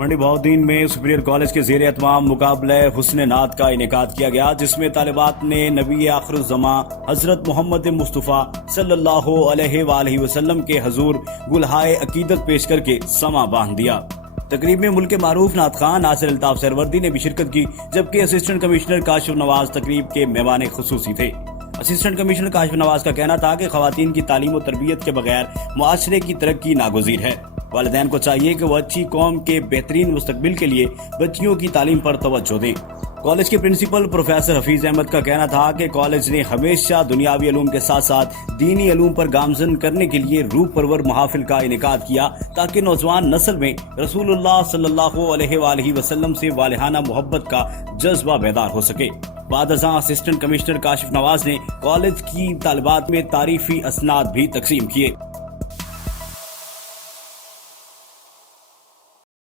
منڈی بہاؤالدین میں superior college کے زیر اہتمام مقابلہ حسن نعت کا انعقاد کیا گیا، جس میں طالبات نے نبی آخر الزماں حضرت محمد مصطفیٰ صلی اللہ علیہ وآلہ وسلم کے حضور گلہائے عقیدت پیش کر کے سماں باندھ دیا۔ تقریب میں ملک کے معروف نعت خواں ناصر الطاف سہروردی نے بھی شرکت کی، جبکہ اسسٹنٹ کمشنر کاشف نواز تقریب کے مہمان خصوصی تھے۔ اسسٹنٹ کمشنر کاشف نواز کا کہنا تھا کہ خواتین کی تعلیم و تربیت کے بغیر معاشرے کی ترقی ناگزیر ہے۔ والدین کو چاہیے کہ وہ اچھی قوم کے بہترین مستقبل کے لیے بچیوں کی تعلیم پر توجہ دیں۔ کالج کے پرنسپل پروفیسر حفیظ احمد کا کہنا تھا کہ کالج نے ہمیشہ دنیاوی علوم کے ساتھ ساتھ دینی علوم پر گامزن کرنے کے لیے روح پرور محافل کا انعقاد کیا، تاکہ نوجوان نسل میں رسول اللہ صلی اللہ علیہ وآلہ وسلم سے والہانہ محبت کا جذبہ بیدار ہو سکے۔ بعد ازاں اسسٹنٹ کمشنر کاشف نواز نے کالج کی طالبات میں تعریفی اسناد بھی تقسیم کیے۔